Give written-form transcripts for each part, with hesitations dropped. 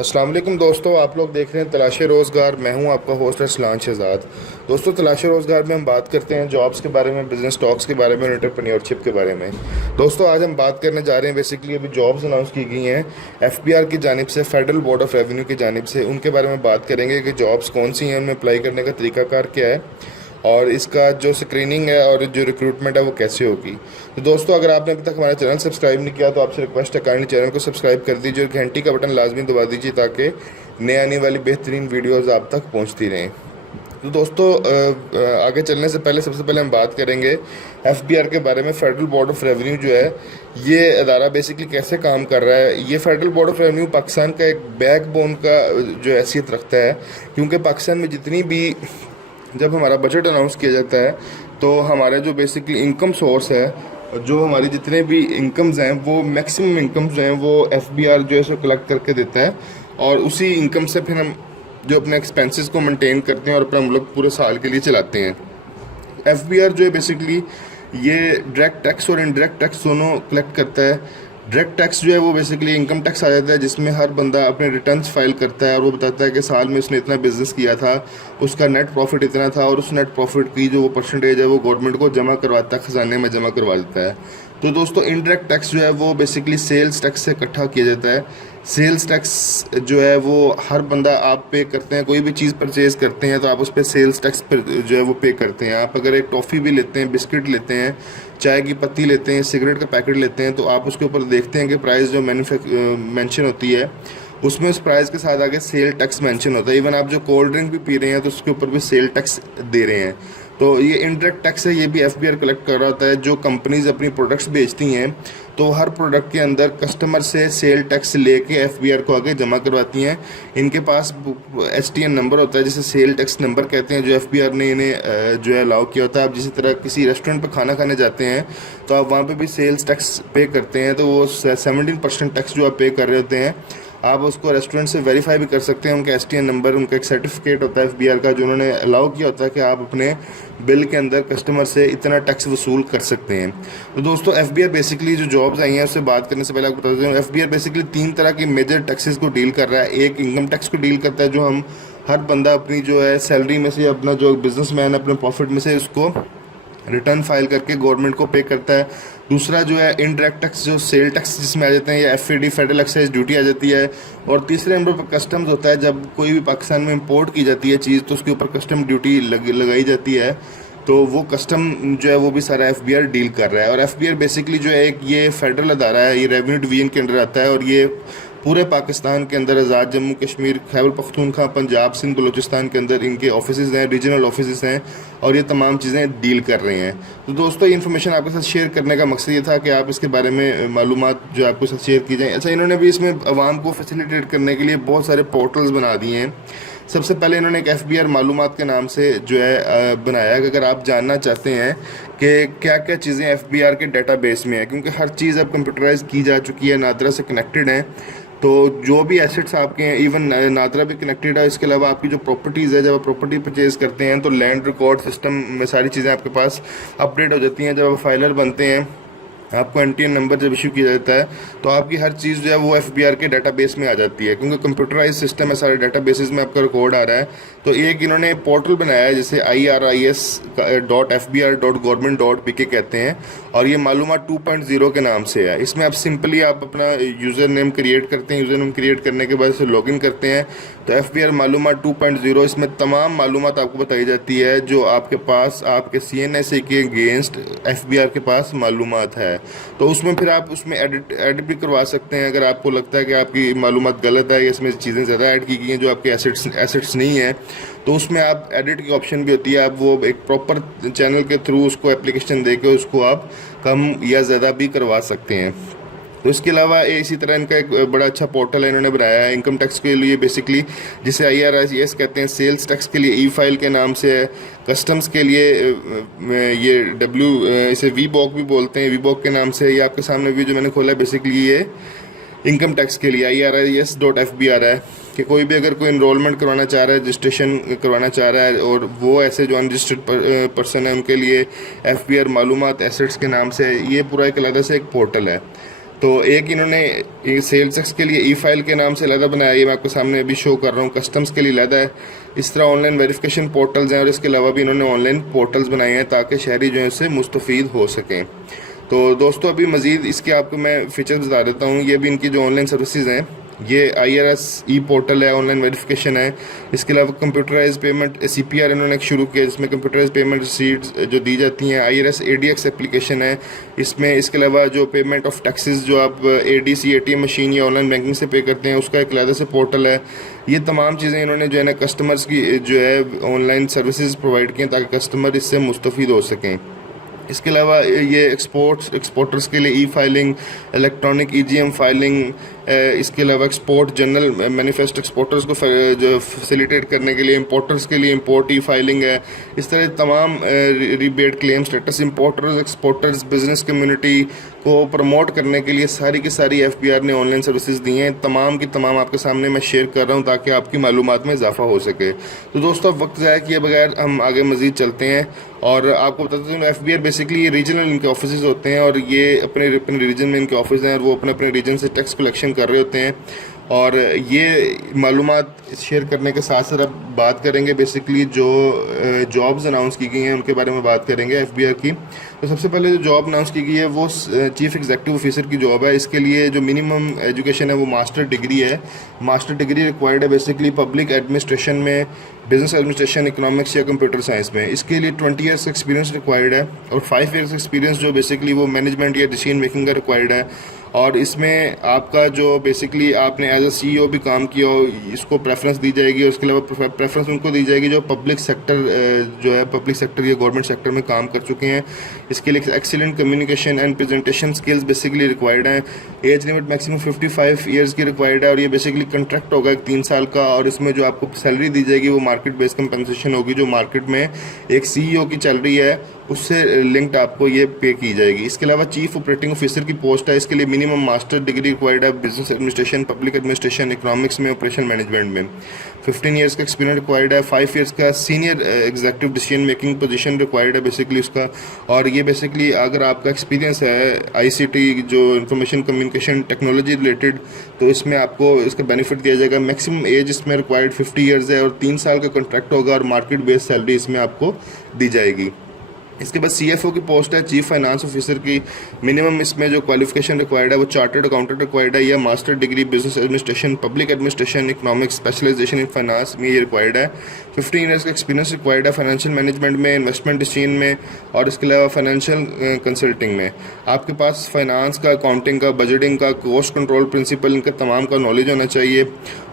अस्सलाम वालेकुम दोस्तों, आप लोग देख रहे हैं तलाश रोज़गार। मैं हूं आपका होस्ट असलान शहजाद। दोस्तों, तलाश रोज़गार में हम बात करते हैं जॉब्स के बारे में, बिजनेस टॉक्स के बारे में, एंटरप्रेन्योरशिप के बारे में। दोस्तों, आज हम बात करने जा रहे हैं बेसिकली अभी जॉब्स अनाउंस की गई हैं एफबीआर की जानिब से, फेडरल बोर्ड ऑफ रेवेन्यू की जानिब से। उनके बारे में बात करेंगे कि जॉब्स कौन सी हैं, उनमें अप्लाई करने का तरीकाकार क्या है और इसका जो स्क्रीनिंग है और जो रिक्रूटमेंट है वो कैसे होगी। तो दोस्तों, अगर आपने अभी तक हमारा चैनल सब्सक्राइब नहीं किया तो आपसे रिक्वेस्ट है काइंडली चैनल को सब्सक्राइब कर दीजिए और घंटी का बटन लाजमी दबा दीजिए ताकि नए आने वाली बेहतरीन वीडियोस आप तक पहुंचती रहें। तो दोस्तों, आगे चलने से पहले सबसे पहले हम बात करेंगे एफबीआर के बारे में। फेडरल बोर्ड ऑफ रेवेन्यू जो है, ये अदारा बेसिकली कैसे काम कर रहा है। ये federal board of revenue Pakistan का एक बैकबोन का जो हैसियत रखता है, क्योंकि पाकिस्तान में जितनी भी जब हमारा बजट अनाउंस किया जाता है तो हमारे जो बेसिकली इनकम सोर्स है, जो हमारे जितने भी इनकम्स हैं, वो मैक्सिमम इनकम्स जो हैं वो एफबीआर जो है सो कलेक्ट करके देता है और उसी इनकम से फिर हम जो अपने एक्सपेंसेस को मेंटेन करते हैं और अपना मुल्क पूरे साल के लिए चलाते हैं। एफबीआर जो है बेसिकली ये डायरेक्ट टैक्स और इनडायरेक्ट टैक्स दोनों कलेक्ट करता है। डायरेक्ट टैक्स जो है वो बेसिकली इनकम टैक्स आ जाता है, जिसमें हर बंदा अपने रिटर्न्स फाइल करता है और वो बताता है कि साल में उसने इतना बिजनेस किया था, उसका नेट प्रॉफिट इतना था और उस नेट प्रॉफिट की जो वो परसेंटेज है वो गवर्नमेंट को जमा करवाता है, ख़जाने में जमा करवा देता है। तो दोस्तों, इनडायरेक्ट टैक्स जो है वो बेसिकली सेल्स टैक्स से इकट्ठा किया जाता है। सेल्स टैक्स जो है वो हर बंदा आप पे करते हैं, कोई भी चीज़ परचेज़ करते हैं तो आप उस पर सेल्स टैक्स पर जो है वो पे करते हैं। आप अगर एक टॉफ़ी भी लेते हैं, बिस्किट लेते हैं, चाय की पत्ती लेते हैं, सिगरेट का पैकेट लेते हैं, तो आप उसके ऊपर देखते हैं कि प्राइस जो मेंशन होती है उसमें उस प्राइस के साथ आगे सेल टैक्स मेंशन होता है। इवन आप जो कोल्ड ड्रिंक भी पी रहे हैं तो उसके ऊपर भी सेल टैक्स दे रहे हैं। तो ये इनडायरेक्ट टैक्स है, ये भी एफबीआर कलेक्ट कर रहा होता है। जो कंपनीज अपनी प्रोडक्ट्स बेचती हैं तो हर प्रोडक्ट के अंदर कस्टमर से सेल टैक्स लेके एफबीआर को आगे जमा करवाती हैं। इनके पास एसटीएन नंबर होता है, जिसे सेल टैक्स नंबर कहते हैं, जो एफबीआर ने इन्हें जो है अलाउ किया होता है। आप जिस तरह किसी रेस्टोरेंट पर खाना खाने जाते हैं तो आप वहाँ पे भी सेल्स टैक्स पे करते हैं, तो वो 17% टैक्स जो आप पे कर रहे होते हैं आप उसको रेस्टोरेंट से वेरीफाई भी कर सकते हैं। उनका एसटीएन नंबर, उनका एक सर्टिफिकेट होता है एफबीआर का, जो उन्होंने अलाउ किया होता है कि आप अपने बिल के अंदर कस्टमर से इतना टैक्स वसूल कर सकते हैं। तो दोस्तों, एफबीआर बेसिकली जो जॉब्स आई हैं उससे बात करने से पहले आपको बता देता हूँ, एफबीआर बेसिकली 3 तरह की मेजर टैक्सेस को डील कर रहा है। एक इनकम टैक्स को डील करता है, जो हम हर बंदा अपनी जो है सैलरी में से, अपना जो बिजनेसमैन अपने प्रॉफिट में से उसको रिटर्न फाइल करके गवर्नमेंट को पे करता है। दूसरा जो है इनडायरेक्ट टैक्स, जो सेल टैक्स जिसमें आ जाते हैं, या एफईडी फेडरल एक्साइज ड्यूटी आ जाती है। और तीसरे नंबर पर कस्टम्स होता है, जब कोई भी पाकिस्तान में इंपोर्ट की जाती है चीज़ तो उसके ऊपर कस्टम ड्यूटी लगाई जाती है, तो वो कस्टम जो है वो भी सारा एफबीआर डील कर रहा है। और एफबीआर बेसिकली जो है एक ये फेडरल अदारा है, ये रेवेन्यू डिवीजन के अंडर आता है और ये पूरे पाकिस्तान के अंदर आज़ाद जम्मू कश्मीर, खैबर पख्तूनख्वा, पंजाब, सिंध, बलूचिस्तान के अंदर इनके ऑफिसेज़ हैं, रीजनल ऑफिसेज़ हैं और ये तमाम चीज़ें डील कर रहे हैं। तो दोस्तों, ये इन्फॉर्मेशन आपके साथ शेयर करने का मकसद ये था कि आप इसके बारे में मालूमात जो आपके साथ शेयर की जाए। अच्छा, इन्होंने भी इसमें आवाम को फैसिलिटेट करने के लिए बहुत सारे पोर्टल्स बना दिए हैं। सबसे पहले इन्होंने एक एफबीआर मालूमात के नाम से जो है बनाया कि अगर आप जानना चाहते हैं कि क्या क्या चीज़ें एफबीआर के डेटाबेस में है, क्योंकि हर चीज़ अब कंप्यूटराइज की जा चुकी है, नादरा से कनेक्टेड है, तो जो भी एसेट्स आपके हैं, इवन नादरा भी कनेक्टेड है। इसके अलावा आपकी जो प्रॉपर्टीज़ है, जब आप प्रॉपर्टी परचेज़ करते हैं तो लैंड रिकॉर्ड सिस्टम में सारी चीज़ें आपके पास अपडेट हो जाती हैं। जब आप फाइलर बनते हैं, आपको एनटीएन नंबर जब इशू किया जाता है तो आपकी हर चीज़ जो है वो एफबीआर के डाटाबेस में आ जाती है, क्योंकि कंप्यूटराइज सिस्टम है, सारे डाटाबेसेस में आपका रिकॉर्ड आ रहा है। तो एक इन्होंने पोर्टल बनाया है जिसे iris.fbr.government.pk कहते हैं और ये मालूमात 2.0 के नाम से है। इसमें आप सिंपली आप अपना यूज़र नेम क्रिएट करते हैं, यूज़र नेम क्रिएट करने के बाद से लॉगिन करते हैं तो एफबीआर मालूमात 2.0, इसमें तमाम मालूमात आपको बताई जाती है जो आपके पास आपके सीएनएसए के अगेंस्ट एफबीआर के पास मालूमात है। तो उसमें फिर आप उसमें एडिट भी करवा सकते हैं अगर आपको लगता है कि आपकी मालूमात गलत है या इसमें चीज़ें ज़्यादा ऐड की गई हैं जो आपके एसेट्स नहीं है, तो उसमें आप एडिट की ऑप्शन भी होती है। आप वो एक प्रॉपर चैनल के थ्रू उसको एप्लीकेशन दे के उसको आप कम या ज़्यादा भी करवा सकते हैं। तो इसके अलावा इसी तरह इनका एक बड़ा अच्छा पोर्टल है इन्होंने बनाया है इनकम टैक्स के लिए, बेसिकली जिसे IRS कहते हैं, सेल्स टैक्स के लिए ई फाइल के नाम से है, कस्टम्स के लिए ये इसे वीबॉक भी बोलते हैं, वीबॉक के नाम से। ये आपके सामने भी जो मैंने खोला है बेसिकली ये इनकम टैक्स के लिए IRS.FBR है कि कोई भी अगर कोई इनरोलमेंट करवाना चाह रहा है, रजिस्ट्रेशन करवाना चाह रहा है और वो ऐसे जो अनरजिस्टर्ड पर्सन है उनके लिए एफबीआर मालूमात एसेट्स के नाम से ये पूरा एक अलग से एक पोर्टल है। तो एक इन्होंने सेल्स टैक्स के लिए ई फाइल के नाम से अलहदा बनाया, ये मैं आपको सामने अभी शो कर रहा हूँ। कस्टम्स के लिए अलहदा है। इस तरह ऑनलाइन वेरिफिकेशन पोर्टल्स हैं और इसके अलावा भी इन्होंने ऑनलाइन पोर्टल्स बनाए हैं ताकि शहरी जो है उससे मुस्तफ़ीद हो सकें। तो दोस्तों अभी मज़ीद इसके आपको मैं फ़ीचर्स बता देता हूँ। ये भी इनकी जो ऑनलाइन सर्विसेज हैं, ये IRS ई पोर्टल है, ऑनलाइन वेरिफिकेशन है। इसके अलावा कंप्यूटराइज पेमेंट CPR इन्होंने शुरू किया, जिसमें कंप्यूटराइज पेमेंट रिसीट्स जो दी जाती हैं। IRS ADX एप्लीकेशन है इसमें। इसके अलावा जो पेमेंट ऑफ टैक्सेस जो आप ADC ATM मशीन या ऑनलाइन बैंकिंग से पे करते हैं, उसका एक अलग से पोर्टल है। ये तमाम चीज़ें इन्होंने जो है ना कस्टमर्स की जो है ऑनलाइन सर्विसेज प्रोवाइड की हैं ताकि कस्टमर इससे मुस्तफ़ीद हो सकें। इसके अलावा ये एक्सपोर्टर्स के लिए फाइलिंग, इलेक्ट्रॉनिक EGM फाइलिंग, इसके अलावा एक्सपोर्ट जनरल मैनिफेस्ट एक्सपोर्टर्स को जो फैसिलिटेट करने के लिए, इंपोर्टर्स के लिए इंपोर्ट फाइलिंग है। इस तरह तमाम rebate claim status, importers exporters business community को प्रमोट करने के लिए सारी की सारी FBR ने ऑनलाइन सर्विसेज दी हैं। तमाम की तमाम आपके सामने मैं शेयर कर रहा हूँ ताकि आपकी मालूमात में इजाफा हो सके। तो दोस्तों अब वक्त ज़ाया किए बगैर हम आगे मज़ीद चलते हैं और आपको बताते हैं FBR बेसिकली रीजनल इनके ऑफिस होते हैं और ये अपने रीजन में इनके ऑफिस हैं और वो अपने रीजन से टैक्स कलेक्शन कर रहे होते हैं। और ये मालूमात शेयर करने के साथ साथ अब बात करेंगे बेसिकली जो जॉब्स अनाउंस की गई हैं उनके बारे में बात करेंगे FBR की। तो सबसे पहले जो जॉब अनाउंस की गई है वो चीफ एग्जीक्यूटिव ऑफिसर की जॉब है। इसके लिए जो मिनिमम एजुकेशन है वो मास्टर डिग्री है। मास्टर डिग्री रिक्वायर्ड है बेसिकली पब्लिक एडमिनिस्ट्रेशन में, बिजनेस एडमिनिस्ट्रेशन, इकोनॉमिक्स या कंप्यूटर साइंस में। इसके लिए 20 ईयर्स का एक्सपीरियंस रिक्वायर्ड है और 5 ईयर्स एक्सपीरियंस जो बेसिकली वो मैनेजमेंट या डिसीजन मेकिंग का रिक्वायर्ड है। और इसमें आपका जो बेसिकली आपने एज अ CEO भी काम किया हो, इसको प्रेफरेंस दी जाएगी। और उसके अलावा प्रेफरेंस उनको दी जाएगी जो पब्लिक सेक्टर जो है पब्लिक सेक्टर या गवर्नमेंट सेक्टर में काम कर चुके हैं। इसके लिए excellent communication and presentation skills basically required हैं। एज लिमिट मैक्सिमम 55 ईयर्स की रिक्वायर्ड है और ये बेसिकली कॉन्ट्रैक्ट होगा 3 साल का। और इसमें जो आपको सैलरी दी जाएगी वो मार्केट बेस्ड कंपनसेशन होगी, जो मार्केट में एक CEO की सैलरी है उससे लिंक्ड आपको ये पे की जाएगी। इसके अलावा चीफ ऑपरेटिंग ऑफिसर की पोस्ट है। इसके लिए मिनिमम मास्टर डिग्री रिक्वायर्ड है business administration, public administration, economics में, ऑपरेशन मैनेजमेंट में। 15 ईयर्स का एक्सपीरियंस रिक्वायर्ड है। 5 ईयर्स का senior executive decision making position required है बेसिकली उसका। और ये बेसिकली अगर आपका एक्सपीरियंस है ICT जो इंफॉर्मेशन कम्युनिकेशन टेक्नोलॉजी रिलेटेड, तो इसमें आपको इसका बेनिफिट दिया जाएगा। मैक्सिमम एज इसमें रिक्वायर्ड 50 ईयर्स है और 3 साल का कॉन्ट्रैक्ट होगा और मार्केट बेस्ड सैलरी इसमें आपको दी जाएगी। इसके बाद CFO की पोस्ट है, चीफ फाइनेंस ऑफिसर की। मिनिमम इसमें जो क्वालिफिकेशन रिक्वायर्ड है वो चार्टर्ड अकाउंटेंट रिक्वायर्ड है या master degree business administration, public administration, economics, specialization in finance में ये रिक्वायर्ड है। 15 ईयर्स का एक्सपीरियंस रिक्वायर्ड है फाइनेंशियल मैनेजमेंट में, इन्वेस्टमेंट डिसीजन में और इसके अलावा फाइनेंशियल कंसल्टिंग में। आपके पास फाइनेंस का, अकाउंटिंग का, बजटिंग का, कॉस्ट कंट्रोल प्रिंसिपल इनका तमाम का नॉलेज होना चाहिए।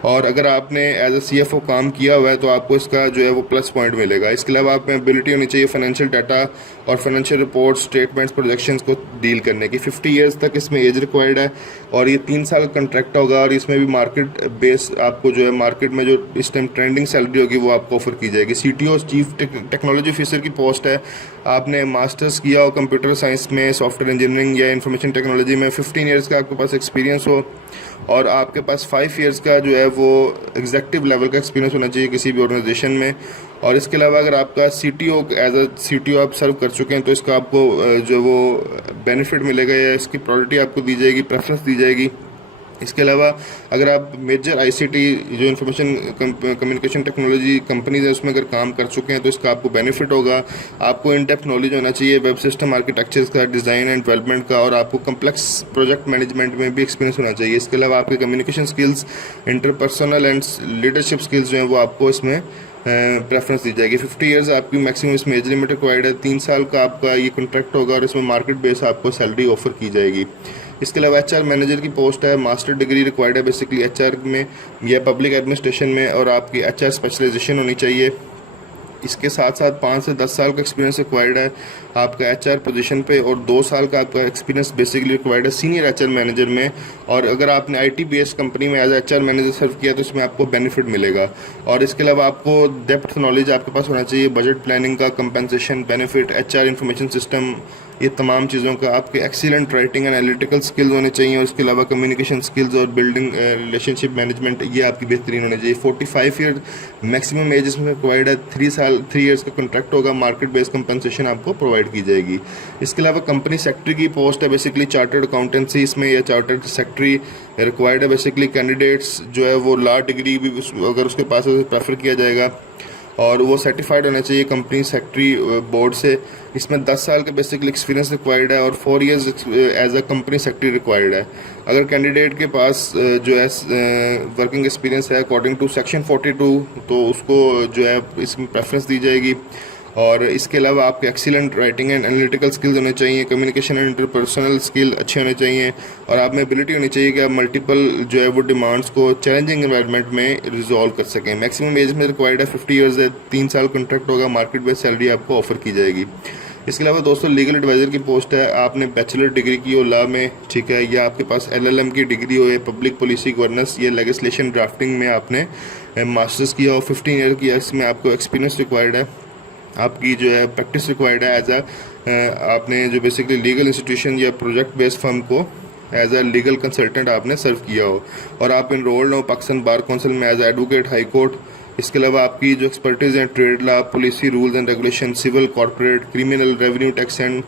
और अगर आपने एज अ CFO काम किया हुआ है तो आपको इसका जो है वो प्लस पॉइंट मिलेगा। इसके अलावा आप में एबिलिटी होनी चाहिए फाइनेंशियल डाटा और फाइनेंशियल रिपोर्ट, स्टेटमेंट्स, प्रोजेक्शंस को डील करने की। 50 ईयर्स तक इसमें एज रिक्वायर्ड है और ये 3 साल कॉन्ट्रैक्ट होगा और इसमें भी मार्केट बेस आपको जो है मार्केट में जो इस टाइम ट्रेंडिंग सैलरी होगी वो आपको ऑफर की जाएगी। CTO चीफ टेक्नोलॉजी ऑफिसर की पोस्ट है। आपने मास्टर्स किया हो कंप्यूटर साइंस में, सॉफ्टवेयर इंजीनियरिंग या इंफॉर्मेशन टेक्नोलॉजी में, 15 ईयर्स का आपके पास एक्सपीरियंस हो और आपके पास 5 ईयर्स का जो है वो एग्जीक्यूटिव लेवल का एक्सपीरियंस होना चाहिए किसी भी ऑर्गेनाइजेशन में। और इसके अलावा अगर आपका CTO एज अ CTO आप सर्व कर चुके हैं तो इसका आपको जो वो बेनिफिट मिलेगा या इसकी प्रायोरिटी आपको दी जाएगी, प्रेफरेंस दी जाएगी। इसके अलावा अगर आप मेजर ICT जो इंफॉर्मेशन कम्युनिकेशन टेक्नोलॉजी कंपनीज है उसमें अगर काम कर चुके हैं तो इसका आपको बेनिफिट होगा। आपको इन डेप्थ नॉलेज होना चाहिए वेब सिस्टम आर्किटेक्चर्स का, डिज़ाइन एंड डेवलपमेंट का और आपको कम्प्लेक्स प्रोजेक्ट मैनेजमेंट में भी एक्सपीरियंस होना चाहिए। इसके अलावा आपके communication skills, interpersonal and leadership skills जो हैं वो आपको इसमें प्रेफरेंस दी जाएगी। 50 ईयर्स आपकी मैक्सिमम इसमें एज लिमिट रिक्वायर्ड है। 3 साल का आपका ये कॉन्ट्रैक्ट होगा और इसमें मार्केट बेस आपको सैलरी ऑफर की जाएगी। इसके अलावा HR मैनेजर की पोस्ट है। मास्टर डिग्री रिक्वायर्ड है बेसिकली HR में या पब्लिक एडमिनिस्ट्रेशन में और आपकी HR स्पेशलाइजेशन होनी चाहिए। इसके साथ साथ 5 से 10 साल का एक्सपीरियंस रिक्वायर्ड है आपका HR पोजीशन पे और 2 साल का आपका एक्सपीरियंस बेसिकली रिक्वायर्ड है सीनियर HR मैनेजर में। और अगर आपने IT बेस्ड कंपनी में एज HR मैनेजर सर्व किया तो इसमें आपको बेनिफिट मिलेगा। और इसके अलावा आपको डेप्थ नॉलेज आपके पास होना चाहिए बजट प्लानिंग का, compensation, benefit, HR information system, ये तमाम चीज़ों का आपके excellent writing and analytical skills होने चाहिए, और इसके अलावा कम्युनिकेशन स्किल्स और बिल्डिंग रिलेशनशिप मैनेजमेंट ये आपकी बेहतरीन होनी चाहिए। 45 ईयर मैक्सिमम एज इसमें प्रोवाइड है, 3 ईयर्स का कॉन्ट्रैक्ट होगा, मार्केट बेस्ड कंपनसेशन आपको प्रोवाइड की जाएगी। इसके अलावा कंपनी सेक्रेटरी की पोस्ट है, बेसिकली चार्टर्ड अकाउंटेंसी इसमें या चार्टर्ड सेक्रेटरी रिक्वायर्ड है। बेसिकली कैंडिडेट्स जो है वो लॉ डिग्री भी अगर उसके पास है तो प्रेफर किया जाएगा, और वो सर्टिफाइड होना चाहिए कंपनी सेक्रेटरी बोर्ड से। इसमें 10 साल का बेसिकली एक्सपीरियंस रिक्वायर्ड है और 4 years as a company secretary required है। अगर कैंडिडेट के पास जो है वर्किंग एक्सपीरियंस है अकॉर्डिंग टू सेक्शन 42 तो उसको जो है इसमें प्रेफरेंस दी जाएगी। और इसके अलावा आपके excellent writing and analytical skills होने चाहिए, कम्युनिकेशन एंड इंटरपर्सनल स्किल अच्छे होने चाहिए, और आप में एबिलिटी होनी चाहिए कि आप मल्टीपल जो है वो डिमांड्स को चैलेंजिंग एनवायरनमेंट में रिजॉल्व कर सकें। मैक्सिमम एज में रिक्वायर्ड है 50 ईयर्स है, 3 साल कॉन्ट्रैक्ट होगा, मार्केट बेस्ड सैलरी आपको ऑफर की जाएगी। इसके अलावा दोस्तों लीगल एडवाइज़र की पोस्ट है, आपने बैचलर डिग्री की हो लॉ में, ठीक है, या आपके पास LLM की डिग्री हो, या पब्लिक पॉलिसी गवर्नेंस या लेजिस्लेशन ड्राफ्टिंग में आपने मास्टर्स किया हो, 15 ईयर की इसमें आपको एक्सपीरियंस रिक्वायर्ड है, आपकी जो है प्रैक्टिस रिक्वायर्ड है एज आपने जो बेसिकली लीगल इंस्टीट्यूशन या प्रोजेक्ट बेस्ड फर्म को एज अ लीगल कंसल्टेंट आपने सर्व किया हो, और आप इनरोल्ड हो पाकिस्तान बार काउंसिल में एज एडवोकेट हाई कोर्ट। इसके अलावा आपकी जो एक्सपर्टीज़ हैं trade law, policy, rules and regulation, civil, corporate, criminal, revenue, tax and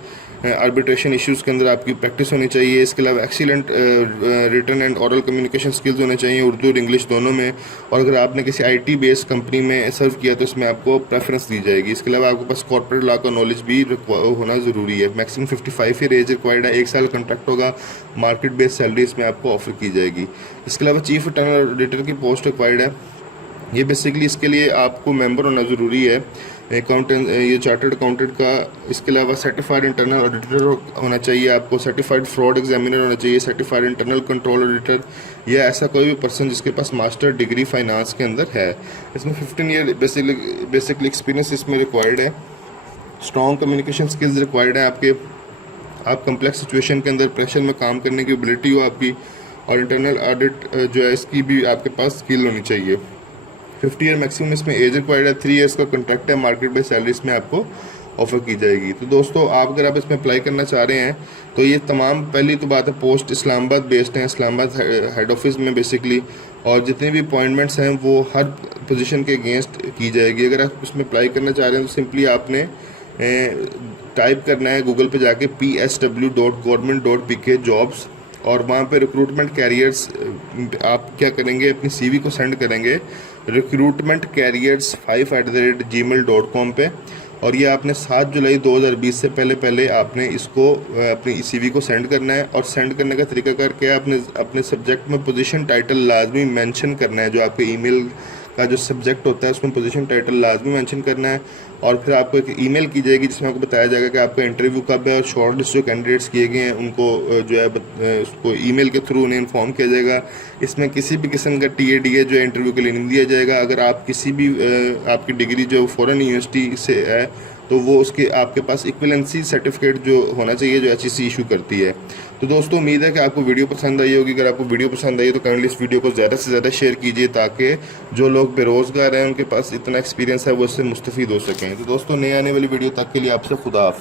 arbitration issues के अंदर आपकी प्रैक्टिस होनी चाहिए। इसके अलावा excellent written and oral communication skills होने चाहिए, उर्दू और इंग्लिश दोनों में, और अगर आपने किसी IT बेस्ड कंपनी में सर्व किया तो इसमें आपको प्रेफरेंस दी जाएगी। इसके अलावा आपके पास कॉर्पोरेट लॉ का नॉलेज भी होना ज़रूरी है। मैक्सिमम 55 ईयर एज रिक्वायर्ड है, 1 साल कॉन्ट्रैक्ट होगा, मार्केट बेस्ड सैलरी इसमें आपको ऑफर की जाएगी। इसके अलावा चीफ इंटरनल ऑडिटर की पोस्ट रिक्वायर्ड है, ये बेसिकली इसके लिए आपको मेंबर होना ज़रूरी है अकाउंटेंट, ये चार्टर्ड अकाउंटेंट का। इसके अलावा सर्टिफाइड इंटरनल ऑडिटर होना चाहिए आपको, सर्टिफाइड फ्रॉड एग्जामिनर होना चाहिए, सर्टिफाइड इंटरनल कंट्रोल ऑडिटर, या ऐसा कोई भी पर्सन जिसके पास मास्टर डिग्री फाइनेंस के अंदर है। इसमें 15 ईयर बेसिकली एक्सपीरियंस इसमें रिक्वायर्ड है। स्ट्रॉन्ग कम्युनिकेशन स्किल्स रिक्वायर्ड है आपके, आप कम्प्लेक्स सिचुएशन के अंदर प्रेशर में काम करने की एबिलिटी हो आपकी, और इंटरनल ऑडिट जो है इसकी भी आपके पास स्किल होनी चाहिए। 50 ईयर मैक्सिमम इसमें एज रिक्वायर्ड है, 3 इयर्स का कॉन्ट्रैक्ट है, मार्केट बेस्ड सैलरी इसमें आपको ऑफर की जाएगी। तो दोस्तों अगर आप इसमें अप्लाई करना चाह रहे हैं तो ये तमाम, पहली तो बात है पोस्ट इस्लामाबाद बेस्ड हैं, इस्लामाबाद हेड ऑफिस में बेसिकली, और जितने भी अपॉइंटमेंट्स हैं वो हर पोजीशन के अगेंस्ट की जाएगी। अगर आप इसमें अप्लाई करना चाह रहे हैं तो सिंपली आपने टाइप करना है गूगल पे जाके psw.government.pk जॉब्स, और वहाँ पे रिक्रूटमेंट कैरियर्स आप क्या करेंगे, अपनी CV को सेंड करेंगे recruitment careers 5@gmail.com पे, और ये आपने 7 जुलाई 2020 से पहले आपने इसको अपनी CV को सेंड करना है। और सेंड करने का तरीका करके अपने सब्जेक्ट में पोजीशन टाइटल लाजमी मेंशन करना है, जो आपके ईमेल का जो सब्जेक्ट होता है उसमें पोजीशन टाइटल लाजमी मेंशन करना है, और फिर आपको एक ईमेल की जाएगी जिसमें आपको बताया जाएगा कि आपका इंटरव्यू कब है, और शॉर्ट लिस्ट जो कैंडिडेट्स किए गए हैं उनको जो है उसको ईमेल के थ्रू उन्हें इन्फॉर्म किया जाएगा। इसमें किसी भी किस्म का TA जो है इंटरव्यू के लिए नहीं दिया जाएगा। अगर आप किसी भी आपकी डिग्री जो फॉरेन यूनिवर्सिटी से है तो वो उसके आपके पास इक्विवेलेंसी सर्टिफिकेट जो होना चाहिए जो HEC इशू करती है। तो दोस्तों उम्मीद है कि आपको वीडियो पसंद आई होगी। अगर आपको वीडियो पसंद आई तो काइंडली इस वीडियो को ज़्यादा से ज़्यादा शेयर कीजिए, ताकि जो लोग बेरोज़गार हैं उनके पास इतना एक्सपीरियंस है वो इससे मुस्तफ़ीद हो सकें। तो दोस्तों नए आने वाली वीडियो तक के लिए आपसे खुदा हाफ़िज़।